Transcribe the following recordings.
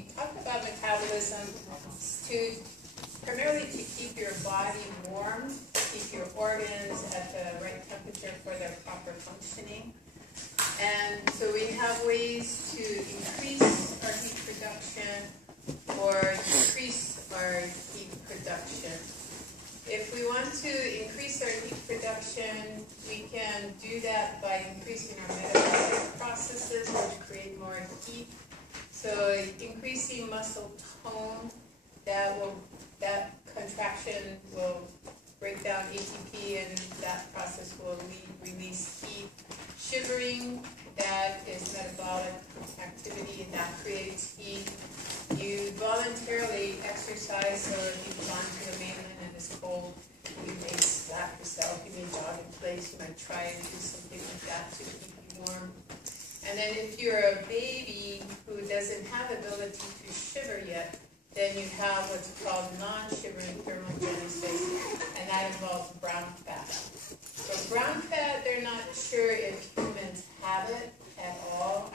we talked about metabolism primarily to keep your body warm, keep your organs at the right temperature for their proper functioning. And so we have ways to increase our heat production or decrease our heat production. If we want to increase our heat production, we can do that by increasing our metabolic processes, which create more heat. So increasing muscle tone, that contraction will break down ATP, and that process will release heat. Shivering, that is metabolic activity, and that creates heat. You voluntarily exercise, so if you've gone to the mainland and it's cold, you may slap yourself, you may jog in place, you might try and do something like that to keep you warm. And then if you're a baby who doesn't have ability to shiver yet, then you have what's called non-shivering thermogenesis, and that involves brown fat. So brown fat, they're not sure if humans have it at all.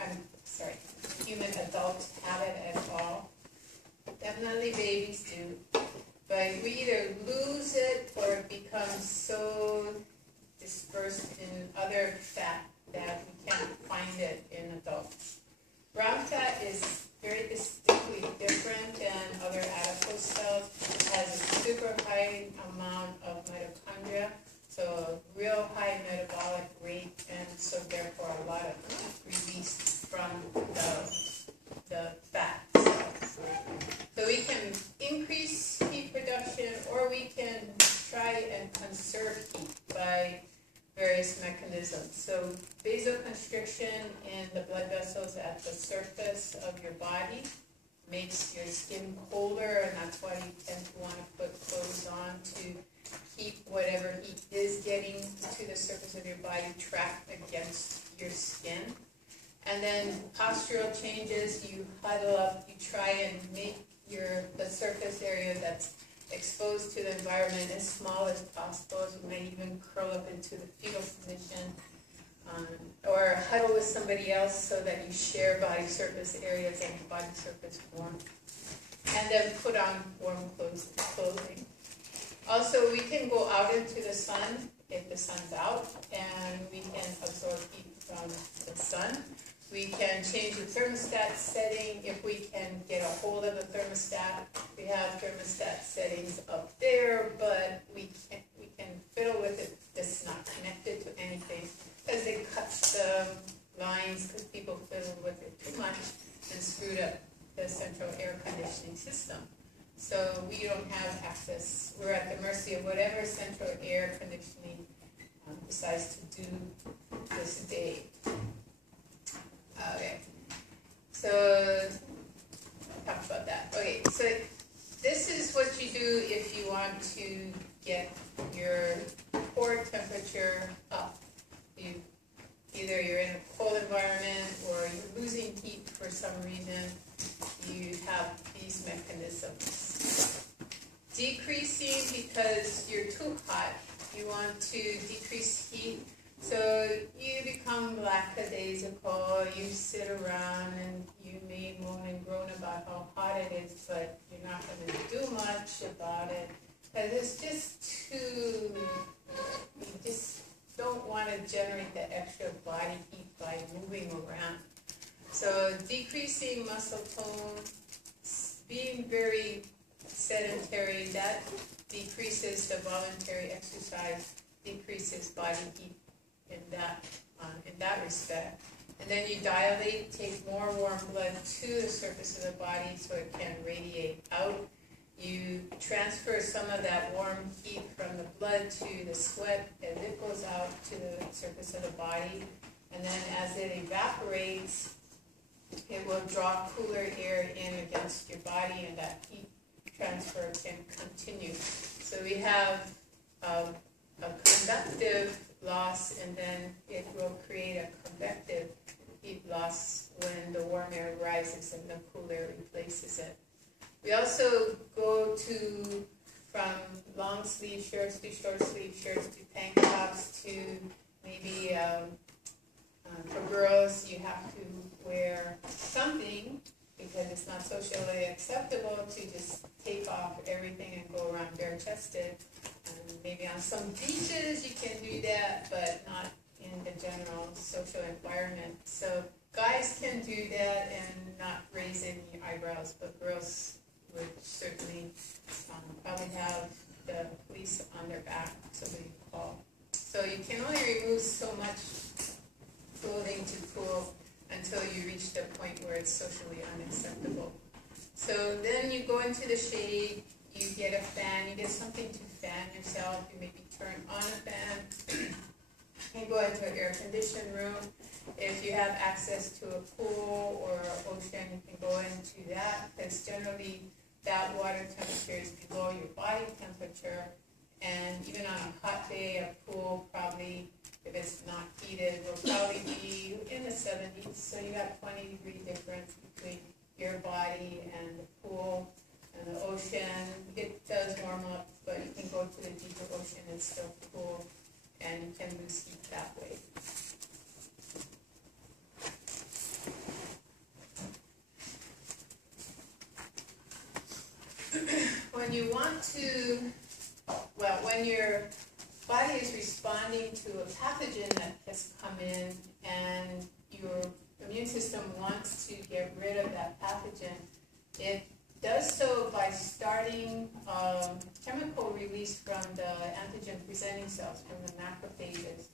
Human adults have it at all. Definitely babies do. But we either lose it or it becomes so dispersed in other fat that we can't find it in adults. Brown fat is very distinctly different than other adipose cells. It has a super high amount of mitochondria, so a real high metabolic rate, and so therefore a lot of heat released from the fat cells. So we can increase heat production, or we can try and conserve heat by various mechanisms. So vasoconstriction in the blood vessels at the surface of your body makes your skin colder, and that's why you tend to want to put clothes on to keep whatever heat is getting to the surface of your body trapped against your skin. And then postural changes, you huddle up, you try and make the surface area that's exposed to the environment as small as possible. So you may even curl up into the fetal position, or huddle with somebody else so that you share body surface areas and body surface warmth. And then put on warm clothing. Also, we can go out into the sun if the sun's out, and we can absorb heat from the sun. We can change the thermostat setting if we can get a hold of the thermostat. We have thermostat settings up there, but we can fiddle with it. It's not connected to anything because they cut the lines because people fiddled with it too much and screwed up the central air conditioning system. So we don't have access. We're at the mercy of whatever central air conditioning decides to do this day. Okay, so I'll talk about that. Okay, so this is what you do if you want to get your core temperature up. Either you're in a cold environment or you're losing heat for some reason. You have these mechanisms. Decreasing because you're too hot. You want to decrease heat. So you become lackadaisical, you sit around and you may moan and groan about how hot it is, but you're not going to do much about it because it's just too, you just don't want to generate the extra body heat by moving around. So decreasing muscle tone, being very sedentary, that decreases the voluntary exercise, decreases body heat in that respect. And then you dilate, take more warm blood to the surface of the body so it can radiate out. You transfer some of that warm heat from the blood to the sweat as it goes out to the surface of the body. And then as it evaporates, it will draw cooler air in against your body, and that heat transfer can continue. So we have a conductive loss, and then it will create a convective heat loss when the warm air rises and the cool air replaces it. We also go from long sleeve shirts to short sleeve shirts to tank tops to maybe for girls you have to wear something because it's not not socially acceptable to just take off everything and go around bare-chested. Maybe on some beaches you can do that, but not in the general social environment. So guys can do that and not raise any eyebrows, but girls would certainly probably have the police on their back, so we call. So you can only remove so much clothing to pool until you reach the point where it's socially unacceptable. So then you go into the shade, you get a fan, you get something to fan yourself, you maybe turn on a fan, you go into an air-conditioned room. If you have access to a pool or an ocean, you can go into that, because generally that water temperature is below your body temperature, and even on a hot day, a pool probably, if it's not heated, will probably be in the 70s, so you got 20-degree difference between your body and the pool and the ocean. It does warm up, but you can go to the deeper ocean and still cool, and you can lose heat that way. When you want to, well, when your body is responding to a pathogen that has come in and your immune system wants to get rid of that pathogen, it does so by starting chemical release from the antigen presenting cells, from the macrophages,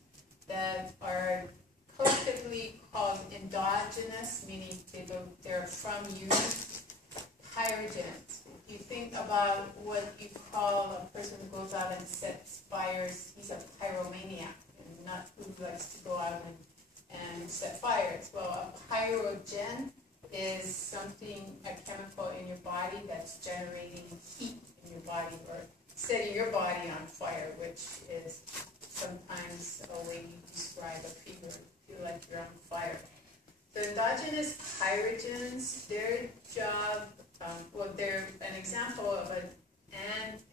that are collectively called endogenous, meaning they're from you, pyrogens. You think about what you call a person who goes out and sets fires, he's a pyromaniac, and not who likes to go out and set fires. Well, a pyrogen is something, a chemical in your body that's generating heat in your body, or setting your body on fire, which is sometimes a way you describe a fever, feel like you're on fire. The endogenous pyrogens, their job, well, they're an example of an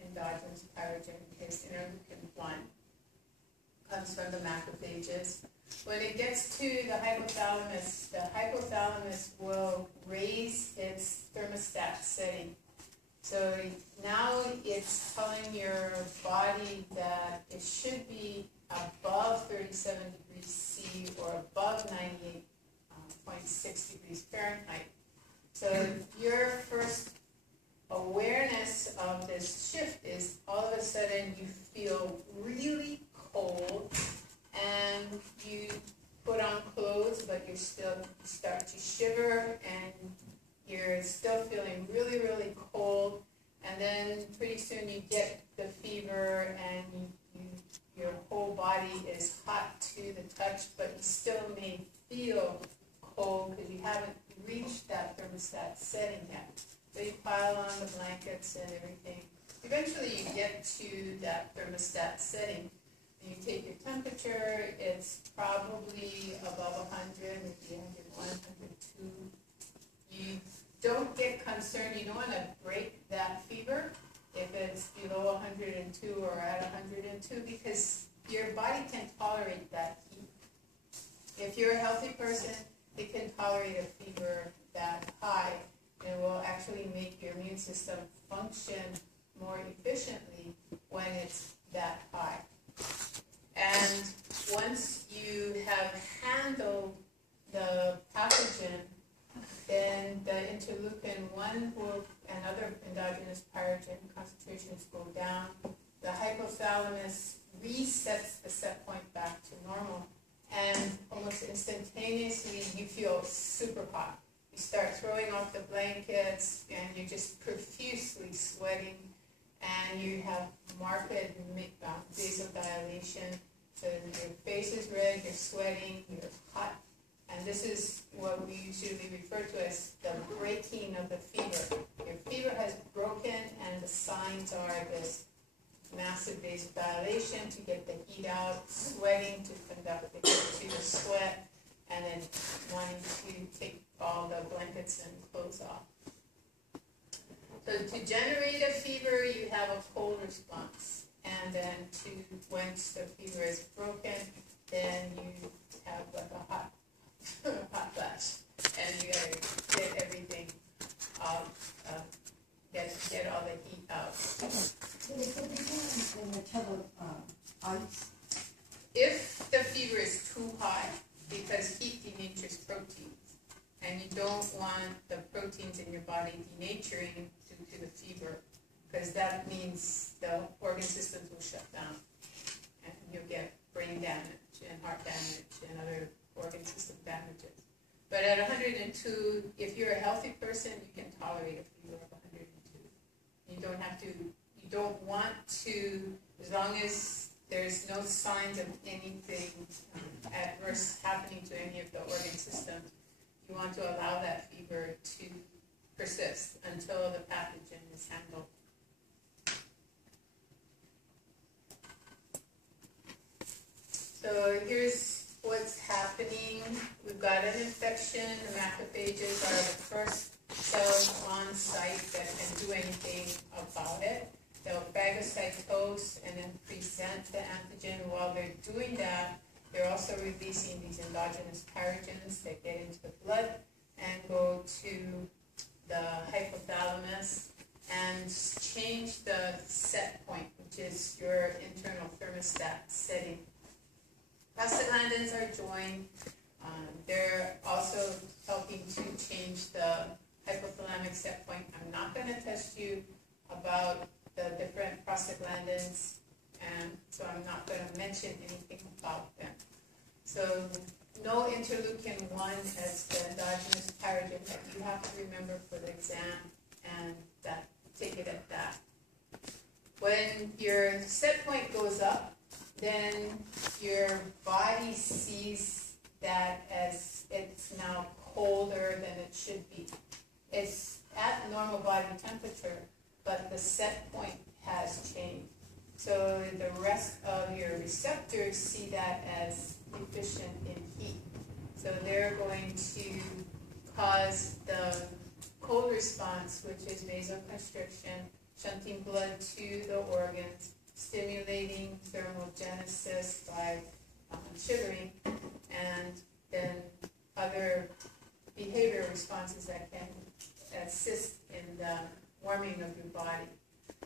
endogenous pyrogen is interleukin-1. Comes from the macrophages. When it gets to the hypothalamus will raise its thermostat setting. So now it's telling your body that it should be above 37 degrees C or above 98.6 degrees Fahrenheit. So your first awareness of this shift is all of a sudden you feel really cold and you put on clothes, but you still start to shiver and you're still feeling really, really cold. And then pretty soon you get the fever and your whole body is hot to the touch, but you still may feel cold because you haven't reached that thermostat setting yet. So you pile on the blankets and everything. Eventually you get to that thermostat setting. You take your temperature, it's probably above 100, maybe 101, 102. You don't get concerned, you don't want to break that fever if it's below 102 or at 102, because your body can tolerate that heat. If you're a healthy person, it can tolerate a fever that high, and it will actually make your immune system function more efficiently when it's that high. And once you have handled the pathogen, then the interleukin-1 will, and other endogenous pyrogen concentrations go down. The hypothalamus resets the set point back to normal. And almost instantaneously, you feel super hot. You start throwing off the blankets, and you're just profusely sweating, and you have marked vasodilation. So your face is red, you're sweating, you're hot. And this is what we usually refer to as the breaking of the fever. Your fever has broken, and the signs are this massive vasodilation to get the heat out, sweating to conduct the heat to the sweat, and then wanting to take all the blankets and clothes off. So to generate a fever, you have a cold response. And then once the fever is broken, then you have like a hot flash. And you gotta get everything and you don't want the proteins in your body denaturing due to the fever, because that means the organ systems will shut down, and you'll get brain damage and heart damage and other organ system damages. But at 102, if you're a healthy person, you can tolerate a fever of 102. You don't have to, you don't want to, as long as there's no signs of anything adverse happening to any of the organ systems, you want to allow that fever to persist until the pathogen is handled. So here's what's happening. We've got an infection. The macrophages are the first cells on site that can do anything about it. They'll phagocytose and then present the antigen. While they're doing that, they're also releasing these endogenous pyrogens that get into the blood and go to the hypothalamus and change the set point, which is your internal thermostat setting. Prostaglandins are joined. They're also helping to change the hypothalamic set point. I'm not going to test you about the different prostaglandins, and so I'm not going to mention anything about them. So no interleukin-1 as the endogenous pyrogen that you have to remember for the exam, and that take it at that. When your set point goes up, then your body sees that as it's now colder than it should be. It's at normal body temperature, but the set point has changed. So the rest of your receptors see that as deficient in heat. So they're going to cause the cold response, which is vasoconstriction, shunting blood to the organs, stimulating thermogenesis by shivering, and then other behavior responses that can assist in the warming of your body.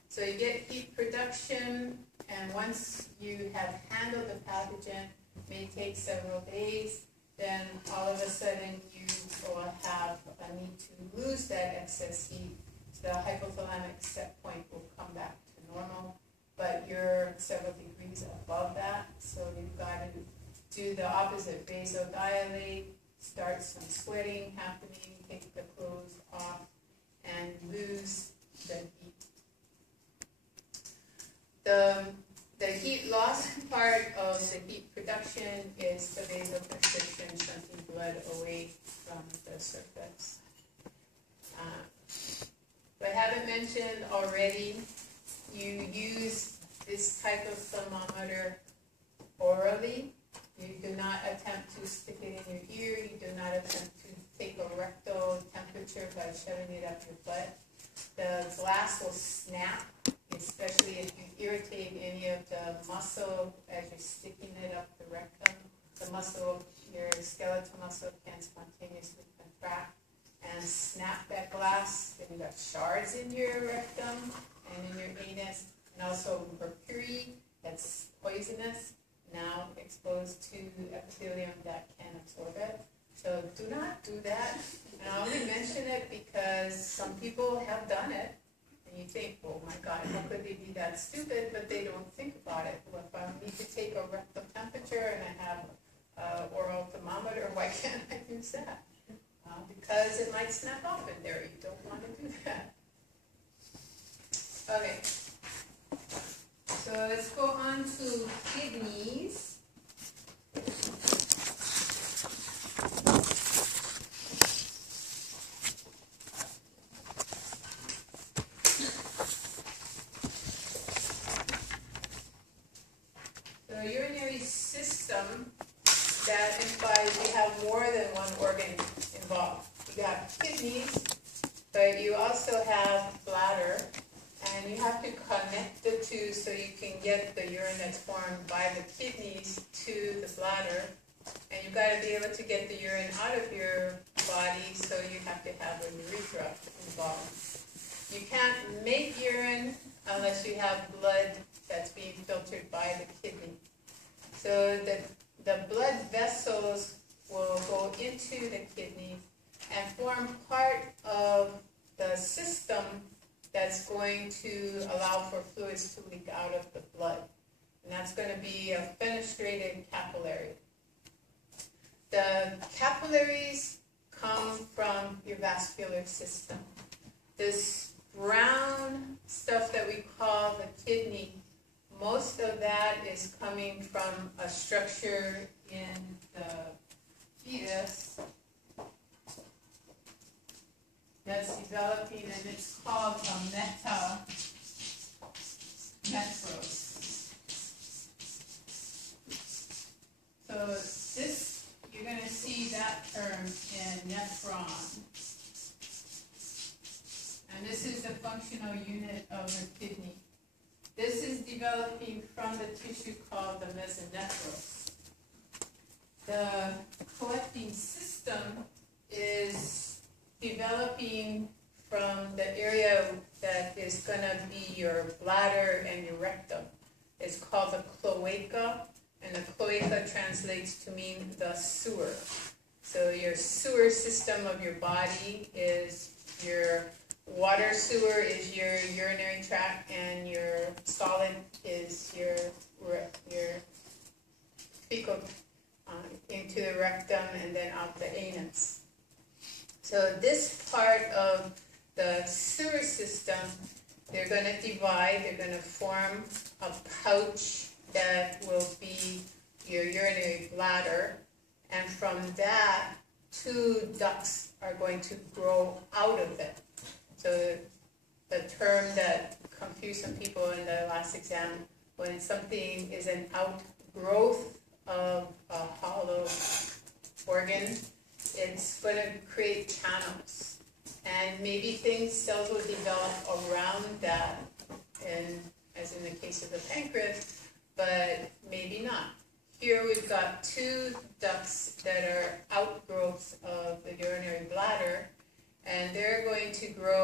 So you get heat production, and once you have handled the pathogen, it may take several days, then all of a sudden you will have a need to lose that excess heat. So the hypothalamic set point will come back to normal, but you're several degrees above that, so you've got to do the opposite, vasodilate, start some sweating happening, take the clothes off, and lose the heat. The heat loss part of the heat production is the vasoconstriction, shunting blood away from the surface. If I haven't mentioned already, you use this type of thermometer orally. You do not attempt to stick it in your ear. You do not attempt to take a rectal temperature by shoving it up your butt. The glass will snap, especially if you irritate any of the muscle as you're sticking it up the rectum. The muscle, your skeletal muscle, can spontaneously contract and snap that glass. Then you got shards in your rectum and in your anus, and also mercury that's poisonous, now exposed to epithelium that can absorb it. So do not do that. And I only mention it because some people have done it. And you think, oh my God, how could they be that stupid? But they don't think about it. Well, if I need to take a rectal temperature and I have an oral thermometer, why can't I use that? Because it might snap off in there. You don't want to do that. Okay. So let's go on to kidneys. The urinary system, that implies you have more than one organ involved. You got kidneys, but you also have bladder, and you have to connect the two so you can get the urine that's formed by the kidneys to the bladder. And you've got to be able to get the urine out of your body, so you have to have a urethra involved. You can't make urine unless you have blood that's being filtered by the kidney. So the blood vessels will go into the kidney, and form part of the system that's going to allow for fluids to leak out of the blood. And that's going to be a fenestrated capillary. The capillaries come from your vascular system. This brown stuff that we call the kidney, most of that is coming from a structure in the fetus that's developing, and it's called a metanephros. So this, you're going to see that term in nephron. And this is the functional unit of the kidney. This is developing from the tissue called the mesonephros. The collecting system is developing from the area that is going to be your bladder and your rectum. It's called the cloaca, and the cloaca translates to mean the sewer. So your sewer system of your body is your water sewer is your urinary tract, and your solid is your fecal into the rectum and then out the anus. So this part of the sewer system, they're going to divide, they're going to form a pouch that will be your urinary bladder, and from that, 2 ducts are going to grow out of it. So the term that confused some people in the last exam, when something is an outgrowth of a hollow organ, it's going to create channels. And maybe cells will develop around that, and as in the case of the pancreas, but maybe not. Here we've got 2 ducts that are outgrowths of the urinary bladder, and they're going to grow